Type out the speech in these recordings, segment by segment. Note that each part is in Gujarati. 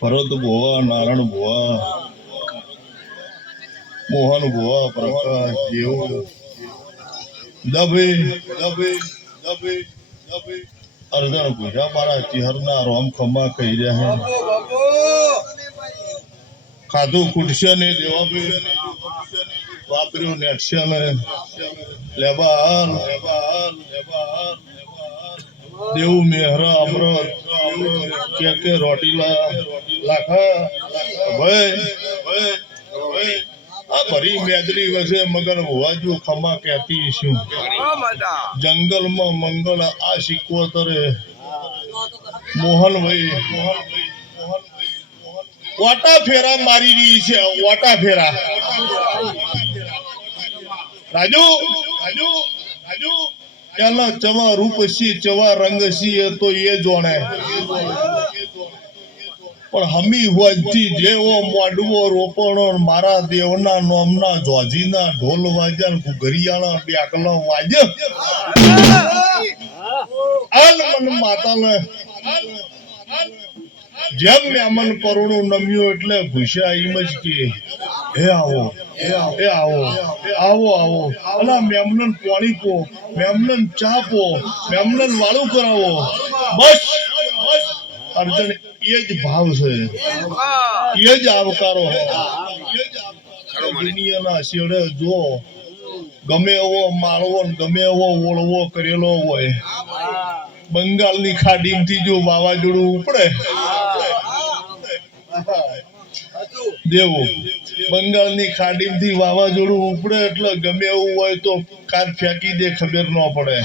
ભરત ભુવા નારાયણ ભુવા મોહન ભુવા પ્રકાશ દેવ દબે દબે દબે. અર્જણ પૂજા મારા ચિહરના રોમ ખમા કહી રહ્યા ખાધું ખૂટશે ને દેવાબે વાપર્યું નેટશે ને લેબાર લેબાર લેબાર દેવું મેહર અમૃત કે કે રોટીલા લાખા. ભાઈ ભાઈ ભાઈ. ભરી મેદરી વસે મગર વાજુ ખમા કહેતી શું જંગલમાં મંગળ આ સિકોતરે મોહનભાઈ વાટા ફેરા મારી રહી છે વાટા ફેરા. રાજુ રાજુ રાજુ. એના ચવા રૂપસી ચવા રંગસી એ તો એ જોણે. પણ હમી વજતી જેવો મોડવો રોપણો મારા દેવના નોમના જોજીના ઢોલ વાજ્યા ને ઘરિયાળા બ્યાકલો વાજે આલ મન માતાને જેમ મેમન કરુણું નમ્યું એટલે ભૂસ્યા એમ જ કે, હે આવો હે આવો આવો આવો. અલા મેમનન પાણી પો મેમનન ચા પો મેમનન વાળું કરાવો. બસ બસ. અર્જન એ જ ભાવ છે. એ જ આવકારો. દુનિયાના શેડે જો ગમે એવો મારવો ગમે એવો ઓળવો કરેલો હોય બંગાળની ખાડીમાંથી જો વાવાઝોડું ઉપડે દેવું બંગાળની ખાડીમાંથી વાવાઝોડું ઉપડે એટલે ગમે એવું હોય તો કાર ફેંકી દે ખબર ન પડે.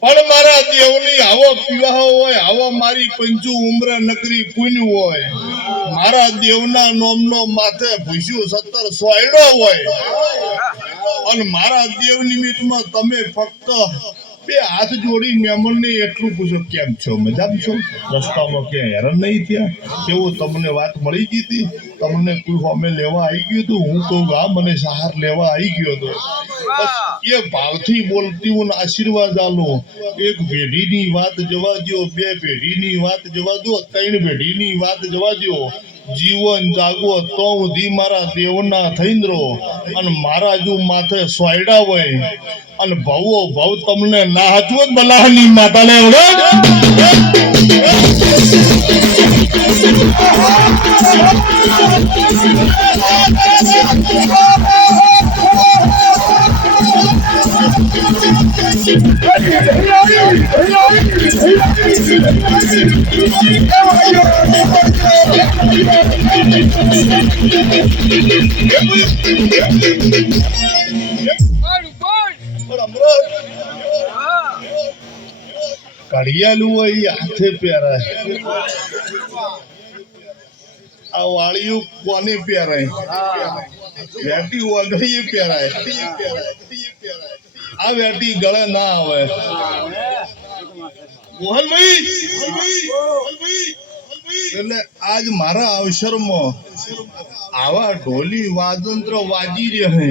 પણ મારા દેવની આવો પીવાહ હોય આવો મારી પંચુ ઉમરે નકરી પૂન્યું હોય. મારા દેવના નોમનો માથે ભૂસ્યું સત્તર સોયડો હોય. અને મારા દેવ નિમિત્તમાં તમે ફક્ત બે હાથ જોડી મેમનને એટલું પૂછો, કેમ છો? મજામાં છો? રસ્તામાં ક્યાં હેરાન નહીં થયા. તેવો તમને વાત મળી ગઈ હતી. તમને કોઈ હોમે લેવા આવી ગયું હતું? હું કહું આ મને સહાર લેવા આવી ગયો હતો. એ ભાવથી બોલતી હું આશીર્વાદ આલો એક પેઢીની વાત જવા દો બે પેઢીની વાત જવા દો ત્રણ પેઢીની વાત જવા દો જીવન જાગવો તો સુધી મારા દેવના થઈને રહો અને મારા જો માથે સોયડા હોય અને ભવો ભવ તમને ના હાચવો જ બલાહની માતાને કડિયાલું હોય હાથે પહેરાય. આ વાળિયું કોને પહેરાય? વેટી વગડી પહેરાય. આ વેટી ગળે ના આવે મોહનભાઈ મોહનભાઈ, મોહનભાઈ, મોહનભાઈ. એટલે આજ મારા અવસરમાં આવા ઢોલી વાદંત્ર વાજી રહે.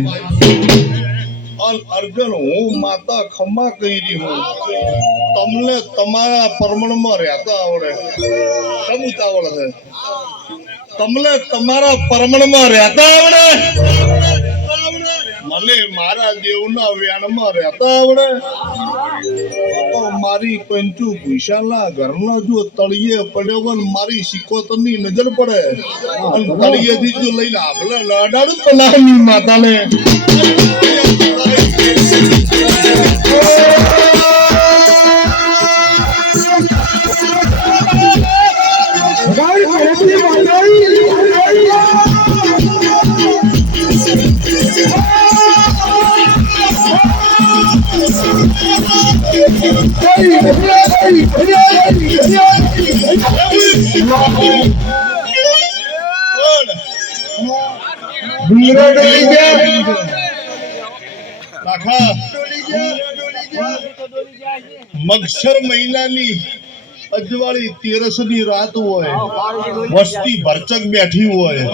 અલ હું માતા ખમ્મા કહી રહી હું. તમને તમારા પરમણમાં રહેતા આવડે. કેમ ઉતાવળ છે? તમને તમારા પરમણમાં રહેતા આવડે? મને મારા દેવના વ્યાણમાં રહેતા આવડે? મારી પંચુ વિશાલના ઘરનો જો તળિયે પડ્યો મારી સિકોતરની નજર પડે. અને તળિયેથી જો લઈને આપણે લડાડું તો નાની માતાને. મગસર મહિનાની અજવાળી તેરસની રાત હોય વસ્તી ભરચક બેઠી હોય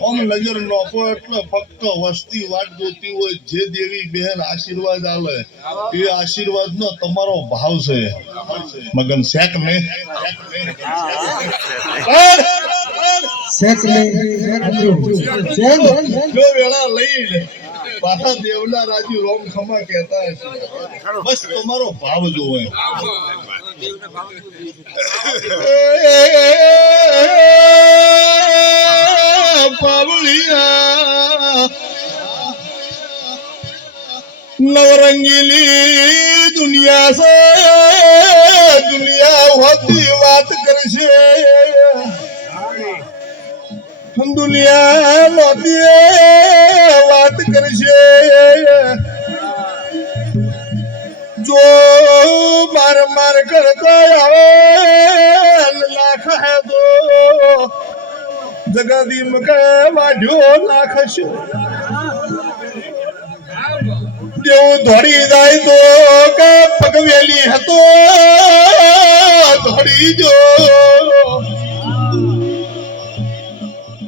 આમ નજર નોખો એટલે ફક્ત વસ્તી વાટ જોતી હોય જે દેવી બહેન આશીર્વાદ આલે એ આશીર્વાદ નો તમારો ભાવ છે. મગન શેક ને જો વેળા લઈને પાછા દેવના રાજુ રોમ ખમા કહેતા હશે બસ તમારો ભાવ જોવે પાવળિયા નવરંગીલી દુનિયા સે દુનિયા હોતી વાત કરશે દુનિયા નોતી વાત કરશે. જો માર માર કરતા આવે લાખ હે તો જગદી મકે વાઢ્યો લાખ છે દેવ ધોડી જાય તો કે પગવેલી હતો ધોડી જો.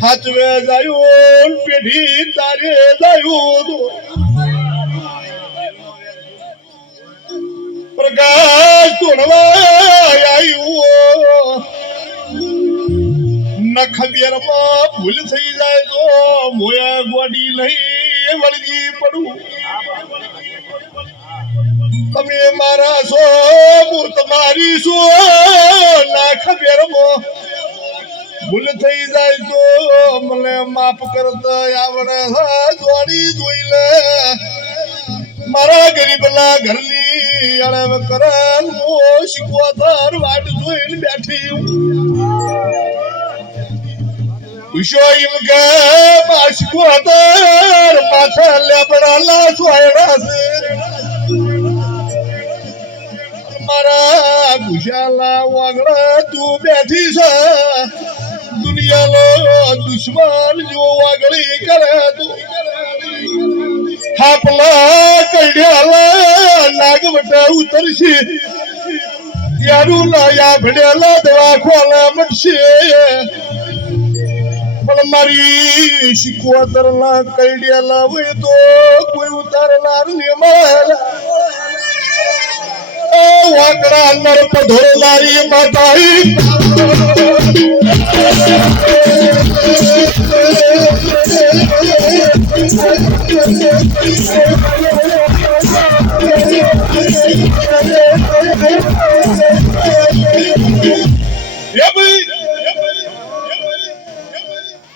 જાયું પેઢી તારે જાયું પ્રકાશ તોડવા આવ્યું નખ બેરમાં ભૂલ થઈ જાય તો મોયા ગોડી લઈ વળગી પડું. તમે મારા છો હું તમારી છો નાખ બેરમાં ભૂલ થઈ જાય તો મને માફ કરતા આવડે જોડી જોઈ લે. મારા ગરીબના ઘરની અળવ કરે હું શીખવા તાર વાટ જોઈને બેઠી ઉશો એમ કે શીખવા તાર પાછા લેબડા લાશ વાયડા છે. મારા ગુશાલા વાગડા તું બેઠી છે. દુનિયાનો દુશ્મન જો વાગડી કરે હાપલા કડ્યાલા નાગવટા ઉતરશે યારું લાયા ભડ્યાલા દવા મટશે પણ મારી શીખવાદરના કડ્યાલા હોય તો કોઈ ઉતારનાર ને મારા વાકડા અંદર પધોરનારી ભાઈ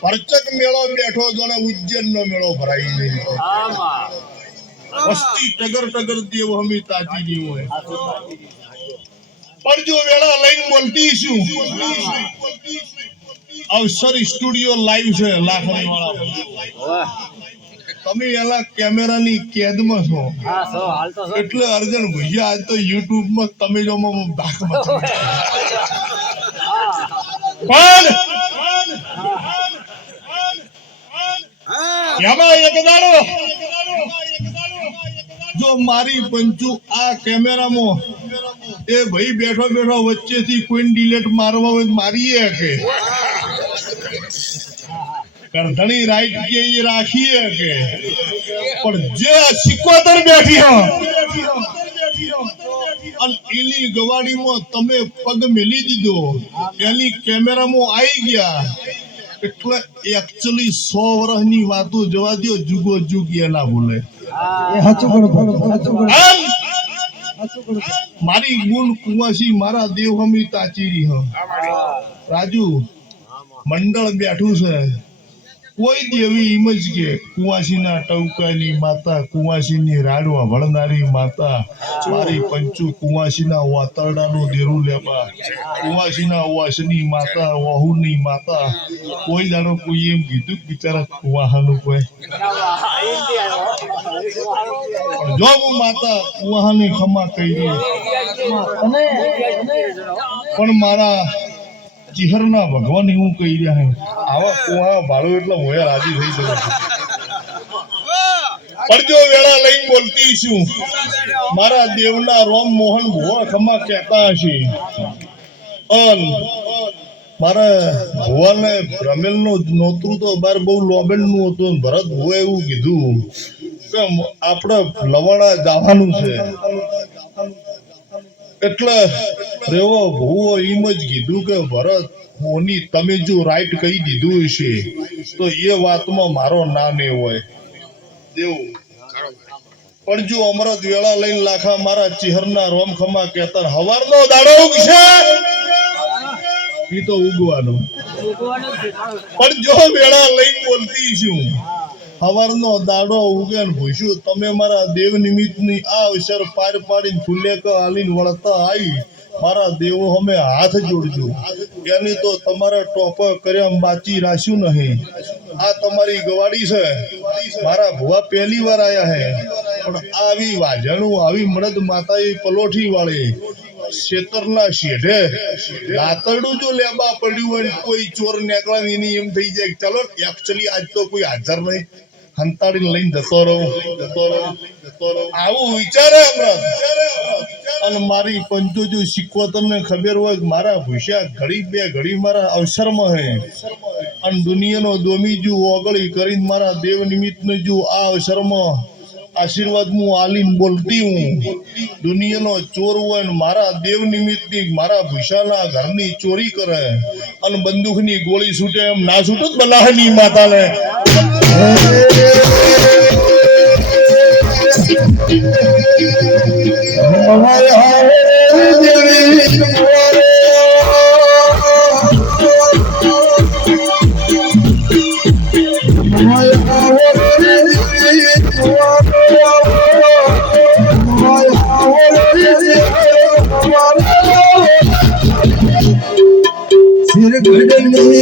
પરચક મેળો બેઠો જોને ઉજ્જૈન નો મેળો ભરાઈ ગયો વસ્તી ટગર ટગર દેવ હમી તાજી હોય પણ જો વેળા લઈને બોલતી શું અવસર સ્ટુડિયો લાઈવ છે લાખણી વાળા. તમે એલા કેમેરાની કેદમાં છો. હા સો હાલ તો સો એટલે અર્જન ભૈયા આજ તો યુટ્યુબમાં તમે જો માં ભાગમાં પણ એમાં એક દાડો. જો મારી પંચુ આ કેમેરામાં એ ભાઈ બેઠો બેઠો વચ્ચેથી કોઈ ડિલેટ મારવા હોય મારીએ કે? કરધણી રાઈટ કે એ રાખીએ કે? પણ જે સિકોતર બેઠી હો એની ગવાડીમાં તમે પગ મેલી દીધો. એની કેમેરામાં આવી ગયા. એટલે એકચ્યુઅલી સો વર્ષની વાતો જવા દો જુગો જુગ એના બોલે એ સાચું કરો સાચું કરો આમ સાચું કરો મારી ગુણ કુવાસી મારા દેવ હમી તાચીરી હ. રાજુ મંડળ બેઠું છે. કોઈ દેવી એમ જ કે કુવાસીના ટવકાની માતા કુવાસીની રાડવા વળનારી માતા મારી પંચુ કુવાસીના વાતરડાનું દેરું લેવા કુવાસીના વાસની માતા વહુની માતા કોઈ દાડો કોઈ એમ કીધું બિચારા કુવાહાનું કોઈ. પણ જો હું માતા કુવાહાની ખમા દઉં અને પણ મારા ચિહરના ભગવાન એવું કહી રહ્યા છે. આવા કુવા ભાડો એટલે મોયા રાજી થઈ શકે પડજો વેળા લઈને બોલતી છું મારા દેવના રોમ મોહન ભુવા ખમા કહેતા હશે અન મારા ભુવાને રમેલનું નોતરું તો બાર બહુ લોબેલનું હતું ભરત ભુવા એવું કીધું કે આપણે લવાણા જવાનું છે. એટલે રેવો ભૂવો એમ જ કીધું કે ભરત કોની તમે જો રાઈટ કહી દીધું છે તો એ વાતમાં મારો ના ને હોય. દેવું. પણ જો અમરત વેળા લઈને લાખા મારા ચિહરના રોમખમા કેતર હવારનો દાડો ઉગશે? એ તો ઉગવાનો. પણ જો વેળા લઈને બોલતી છું હવારનો દાડો ઉગે ભૂસ્યું. તમે મારા દેવ નિમિત્તની આ અવસર પાર પાડીને ફૂલે ક વળતા આવી મારા દેવો અમે હાથ જોડજો. એની તો તમારા ટોપ કર્યા બાચી રાખ્યું નહીં. આ તમારી ગવાડી છે. મારા ભુવા પહેલી વાર આયા હે. પણ આવી વાજણું, આવી મળદ માતા પલોઠી વાળી. શેતરના શેઢે દાતરડું જો લેબા પડ્યું હોય કોઈ ચોર નીકળે એની એમ થઈ જાય ચલો એકચુઅલી આજ તો કોઈ હાજર નહીં. હંતાડીને લઈને જતો રહું. જતો રહું જતો રહું આવું વિચારે અને મારી પંચોજો શીખવા ને ખબર હોય કે મારા ભૂસ્યા ઘડી બે ઘડી મારા અવસરમાં હે. અને દુનિયાનો દોમી જુ ઓગળી કરીને મારા દેવ નિમિત્તને જો આ અવસરમાં આશીર્વાદ હું આલીને બોલતી હું. દુનિયાનો ચોર હોય ને મારા દેવ નિમિત્તની મારા ભૂષાના ઘરની ચોરી કરે. અને બંદૂકની ગોળી છૂટે એમ ના છૂટું બલાહની માતાને. સિર ગઢની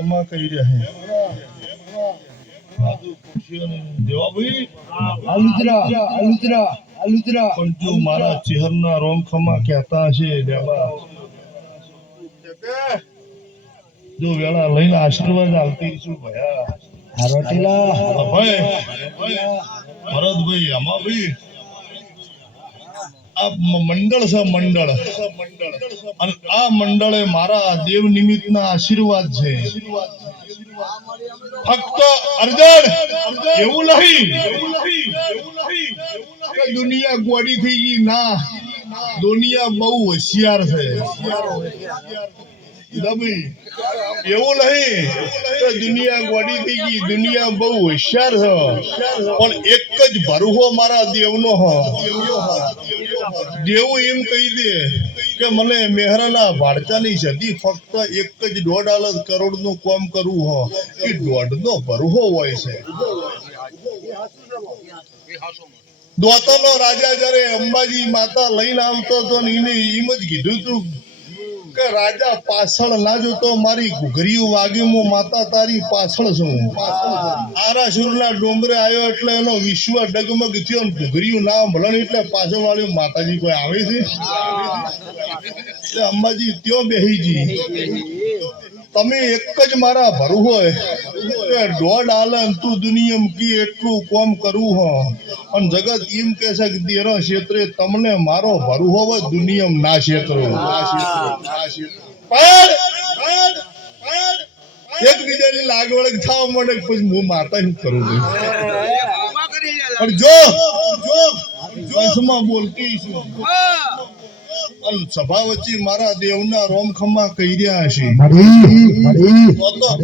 રોમ કહી રહ્યા પણ જો મારા ચિહરના રોમ ખમા કહેતા હશે જો વેળા લઈને આશીર્વાદ આવતી છું ભયા. ભાઈ. ભરતભાઈ આમાં ભાઈ આ મંડળ છે, મંડળ. અને આ મંડળે મારા દેવ નિમિત્તના આશીર્વાદ છે. ફક્ત અર્જણ, એવું નહીં. દુનિયા ગોડી થઈ ગઈ, ના. દુનિયા બહુ હોશિયાર છે. દબી એવું નહીં દુનિયા ગોડી થઈ ગઈ, દુનિયા બહુ હોશિયાર છે. પણ એક જ ભરવો મારા દેવનો હ દેવ એમ કહી દે કે મને મેહરાના ભાડચાની સદી ફક્ત એક જ દોઢ અલગ કરોડનું કામ કરવું હો. એ દોઢ નો ભરુહો હોય છે. દોતાનો રાજા જયારે અંબાજી માતા લઈને આવતો હતો ને એને એમ જ કીધું તું કે રાજા પાછળ ના જોતો મારી ઘુઘરીયું વાગી હું માતા તારી પાછળ છું આરાસુરના ડુંગરે આવ્યો એટલે એનો વિશ્વ ડગમગ થયો ને ઘુઘરીયું ના ભલણ એટલે પાછળ વાળ્યું માતાજી કોઈ આવે છે? અંબાજી, ત્યો બેહીજી. તમે એક જ મારા ભરવું હોય. કે દોઢ આલન તું દુનિયમ કી એટલું કોમ કરું હો? અને જગત એમ કે છે કે તેરો ક્ષેત્રે તમને મારો ભરવું હોવ દુનિયમ ના ક્ષેત્રો. પણ એકબીજાની લાગવળગ થવા માટે પછી હું માતા શું કરું છું? પણ જો જો બોલતી છું. અને સભા વચ્ચે મારા દેવના રોમખમા કહી રહ્યા છે.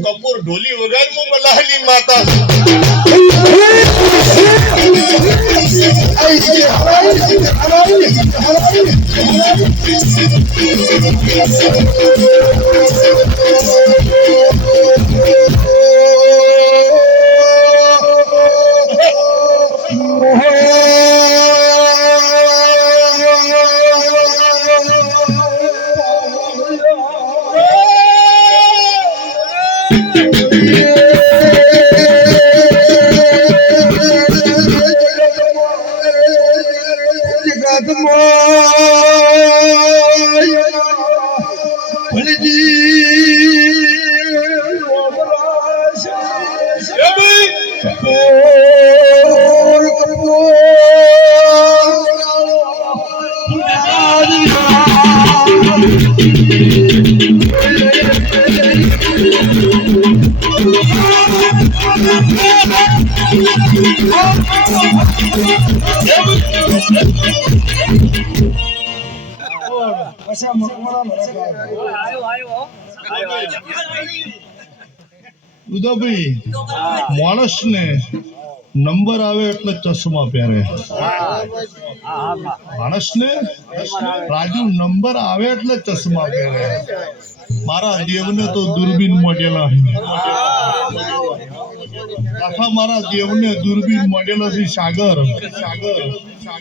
કપૂર ઢોલી વગાડ હું મલાહલી માતા. ઉદયભાઈ માણસને નંબર આવે એટલે ચશ્મા પહેરે. માણસને રાજુ નંબર આવે એટલે ચશ્મા પહેરે. મારા દેવને તો દૂરબીન મોડેલા આખા મારા દેવને દૂરબીન મોડેલા છે સાગર. સાગર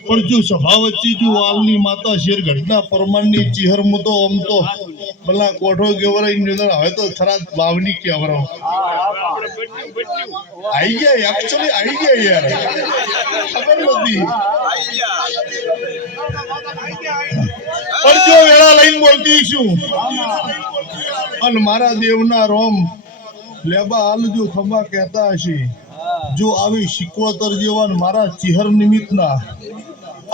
પણ જો સભા વચ્ચે જો વાલની માતા શેર ઘટના પરમાણની ચિહર મુ તો આમ તો ભલા કોઠો કેવરાઈ નિધન હવે તો થરા વાવની કેવરો. આઈ ગયા એકચ્યુઅલી આઈ ગયા યાર. ખબર નથી. પણ જો વેળા લઈને બોલતી છું. અને મારા દેવના રોમ લેબા હાલ જો ખમા કહેતા હશે. જો આવી શિકોતર જેવા મારા ચિહર નિમિત્તના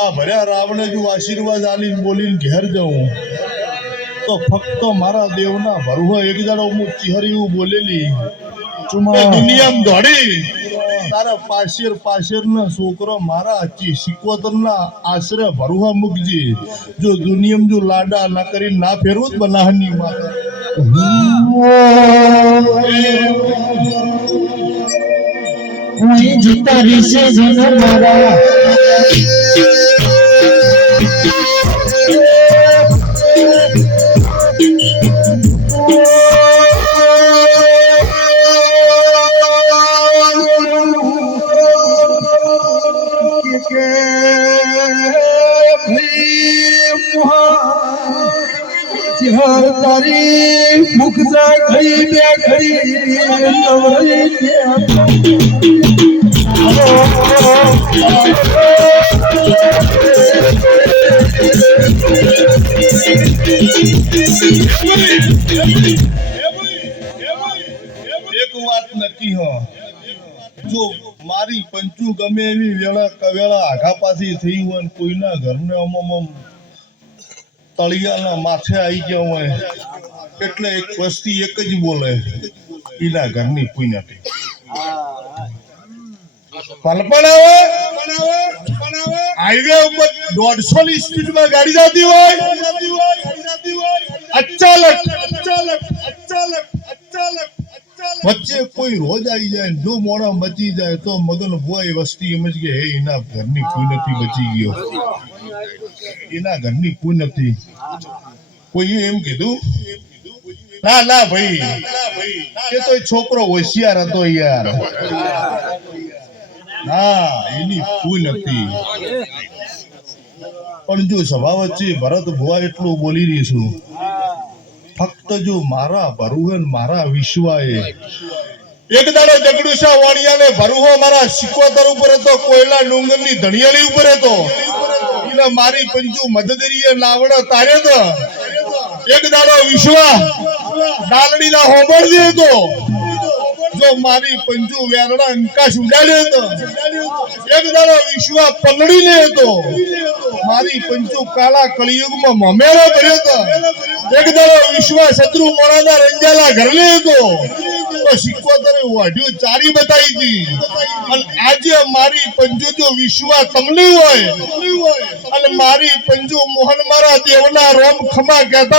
આ ભર્યા રાવણે જો આશીર્વાદ આલીને બોલીને ઘેર જવું તો ફક્ત મારા દેવના ભરવો એક દાડો હું ચિહર એવું બોલેલી દુનિયામાં દોડી. તારા પાશેર પાશેર ના છોકરો મારા સિકોતર ના આશરે ભરવા મૂકજે. જો દુનિયામાં જો લાડા ના કરી ના ફેરવું જ બનાહની માતા. જીતા રીસે જન મારા તારી મુખ જા એક વાત નક્કી હો. જો મારી પંચુ ગમે એવી વેળા કવેળા આઘા પાછી થઈ હોય કોઈના ઘરને અમમ તળિયાના માથે આવી ગયા હોય એટલે એક વસ્તી એક જ બોલે. એના ઘરની પુણ્યથી નથી દોઢસો ની સ્પીડમાં ગાડી જતી વચ્ચે કોઈ રોજ આવી જાય, જો મોડા બચી જાય, તો મગન ભુવાઈ વસ્તી એમ જ કે, હે, એના ઘરની કોઈ નથી બચી ગયો. એના ઘરની કોઈ નથી કોઈ એમ કીધું ના ના ભાઈ. એ તો છોકરો હોશિયાર હતો યાર. ના, એની કોઈ હતી. પણ જો સભા વચ્ચે ભરત ભુવા એટલું બોલી રહી છું. ફક્ત જો મારા ભરુહન મારા વિશ્વાએ. એક દાડો જગડુશા વાણિયાને ભરુહો મારા સિકોતર ઉપર હતો, કોયલા ડુંગરની ધણિયાળી ઉપર હતો. એટલે મારી પંજુ મદદરીએ લાવડો તારે તો. એક દાડો વિશ્વા ડાલડીના દે તો જો મારી પંજુ વેરડા અંકાશ ઉડાડ્યો હતો, એક દાડો વિશ્વા પલડીને હતો, મારી પંચુ કાળા કળિયુગમાં મમેરો કર્યો હતો, એક દાડો વિશ્વા શત્રુ મોરાના રંજાલા ઘરલે હતો આજે મારી પંજુ મોહન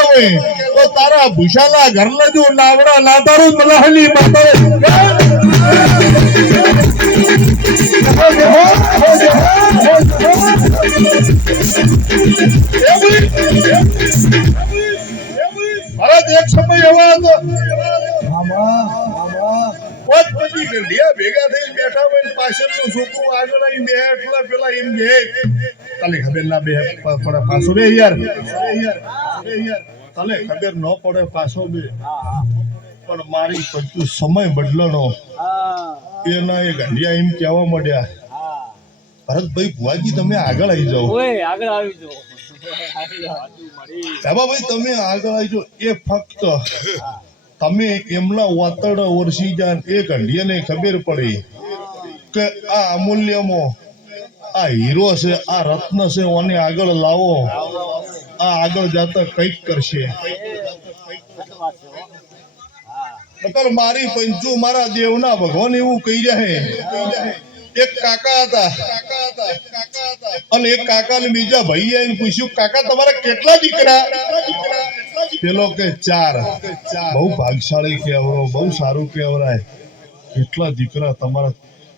હોય, તો તારા ભૂષાલા ઘરના જો લાવડા મલહની માતા ભારત એક સમય એવા હતો. પછી ગંઢિયા ભેગા થઈને બેઠા હોય ને પાછળનું છોકરું આગળ આવીને બે એટલા પેલા એમ બે. તને ખબર ના બે પડે પાછો બે યાર. તને ખબર ન પડે પાછો બે. પણ મારી પંચુ સમય બદલનો. એના એ ગંઢિયા એમ કહેવા માંડ્યા ભરતભાઈ ભુવાજી તમે આગળ આવી જાઓ. આગળ આવી જો ભાઈ તમે આગળ આવી જાઓ. એ ફક્ત તમે એમના વાતડ વર્ષી જાન એ ઘંટિયાને ખબર પડી કે આ અમૂલ્યમાં આ હીરો છે, આ રત્ન છે, ઓને આગળ લાવો. આ આગળ જતા કંઈક કરશે. મારી પંચુ મારા દેવના ભગવાન એવું કહી રહ્યા હે એક કાકા હતા. અને એક કાકા ને બીજા ભાઈએ આવીને પૂછ્યું, કાકા, તમારા કેટલા દીકરા? પેલો કે, ચાર. બહુ ભાગશાળી કહેવરો, બહુ સારું કહેવરાય. કેટલા દીકરા તમારા?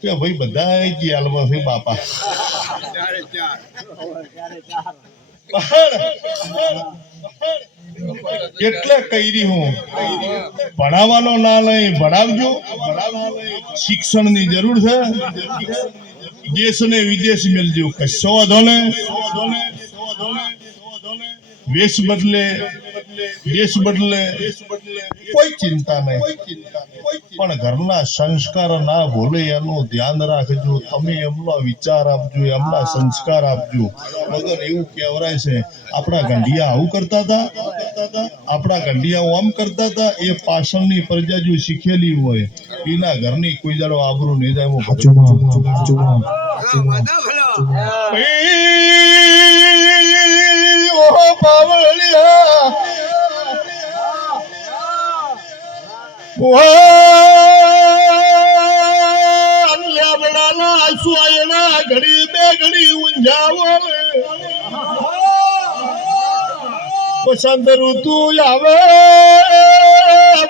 કે ભાઈ બધા જ છે બાપા. એટલે કઈરી હું. ભણાવવાનો ના લઈ ભણાવજો. શિક્ષણની જરૂર છે. દેશ ને વિદેશ મેળજો. કશો વાંધો ને વેશ બદલે દેશ બદલે કોઈ ચિંતા નહીં. પણ ઘરના સંસ્કાર ના ભૂલે એનું ધ્યાન રાખજો તમે એમનો વિચાર આપજો એમના સંસ્કાર આપજો. મગર એવું કહેવરાય છે આપણા ગંઢિયા આવું કરતા હતા? આપણા ગંઢિયાઓ આમ કરતા હતા? એ પાછળની પ્રજા જો શીખેલી હોય એના ઘરની કોઈ જાડો આબરૂ નહીં જાય. ઓહો પાવળિયા લેબડાના સોયના ઘડી બે ઘડી ઊંઝાવો વસંત ઋતુ આવે.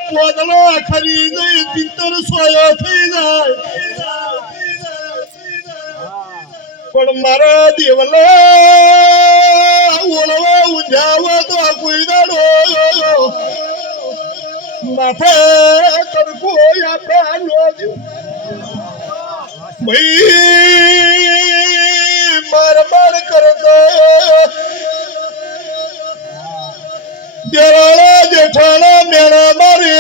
પોદળો ખરીદ પિત્તર સોયો થઈ જાય. પણ મારા દેવલા ઓળવા ઊંઝાવો તો કોઈ દાડો માથે તડકો આપવાનો ભાઈ માર માર કરતો. દેવાળા જેઠાણા મેળા મારે.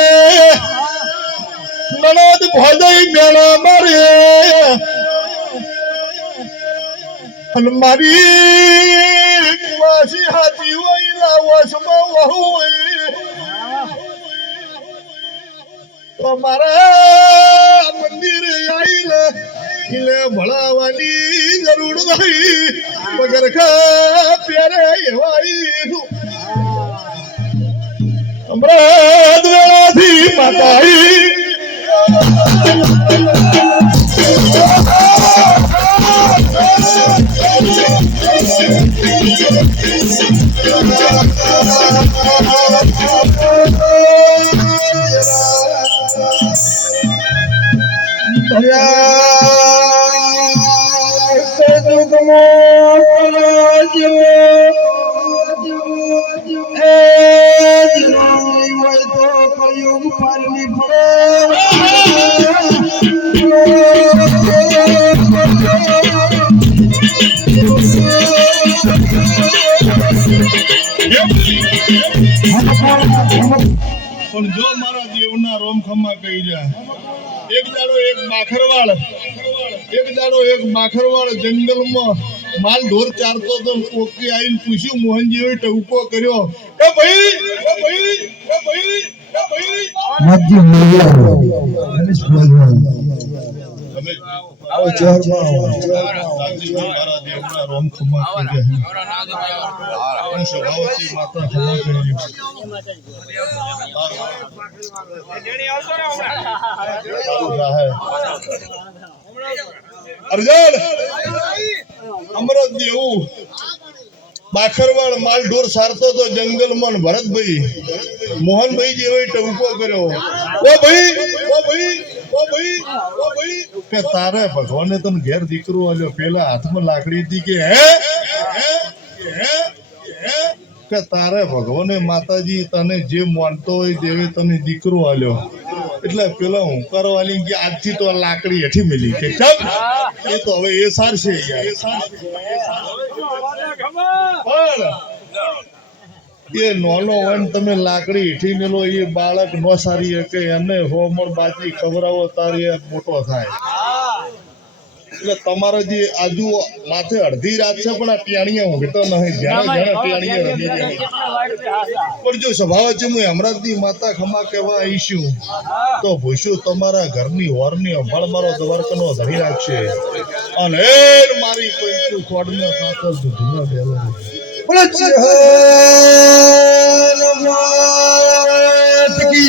નણદ ભોજઈ મેળા મારે. અને મારી વાસી હાથી હોય, લાવસમાં વહુ તો મારા મંદિરે આવીને એટલે ભળાવાની જરૂર નહીં પગર ખા પ્યારે એવાઈ અમરાદ વેળાથી માતાઈ. એક દાડો એક બાખરવાળ એક દાડો એક બાખરવાળ જંગલમાં માલ ઢોર ચારતો તો ઓકે આવીને પૂછ્યું મોહનજી એ કર્યો એ ભાઈ એ ભાઈ એ ભાઈ એ ભાઈ. મધ્ય મૂલ્ય મનીષ ભગવાન તમે આવો મારા જાય સ્વભાવથી માતા ખમા કરી અર્જુન અમરત દેવું બાખરવાડ માલ ઢોર સારતો તો જંગલમાં ને ભરતભાઈ મોહનભાઈ જેવો ટવકો કર્યો ભાઈ ઓ ભાઈ ઓ ભાઈ કે તારે ભગવાને તને ઘેર દીકરો આલ્યો. પેલા હાથમાં લાકડી હતી કે હે? કે તારે ભગવાને માતાજી તને જે માનતો હોય તેવી તને દીકરો આલ્યો. એટલે પેલા હુંકાર વાલી કે આજથી તો આ લાકડી હેઠી મેલી કે ચમ. એ તો હવે એ સાર છે પણ એ નોનો હોય ને તમે લાકડી હેઠી લો એ બાળક ન સારી શકે એને હોમણ બાજી ખવડાવો તારે મોટો થાય. એટલે તમારે જે આજુ માથે અડધી રાત છે પણ આ ટિયાણીએ ઊંઘતો નહીં. જ્યાં જ્યાં ટિયાણીયા રમી જાય પણ જો સ્વભાવ છે હું હમણાંથી માતા ખમા કહેવા આવીશું તો ભૂસ્યું તમારા ઘરની હોરની અંભાળ મારો દ્વારકનો ધરી રાખશે અને મારી કોઈ તું સાથે ડેલો બોલો ચહેરમાં ટકી